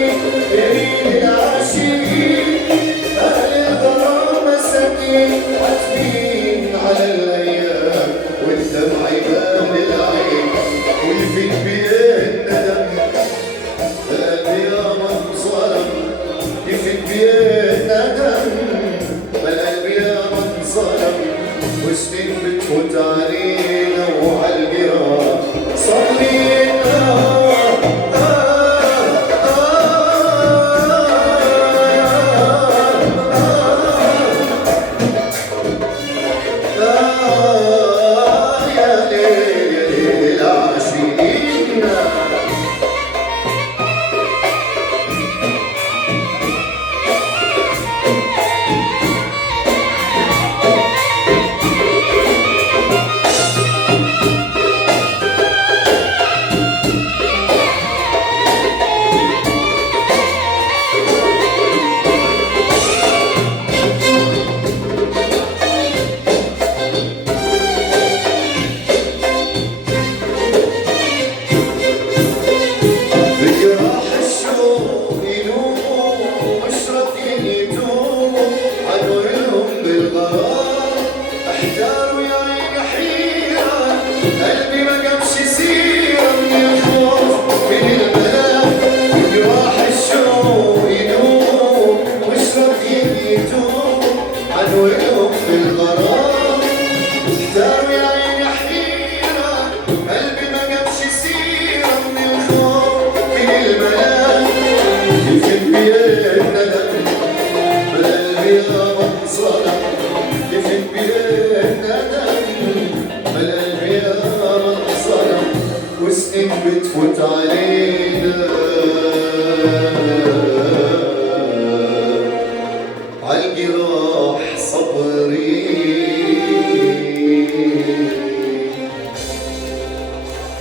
يريد العاشقين أهل الغرام مساكين عاتبين على الأيام والدمع يبان العين ويفيد بيدنا دم القلب يا من ظلم يفيد بيدنا دم القلب يا من ظلم وسنين بتفوت علينا وعالجراح صلينا وسنين بتفوت علينا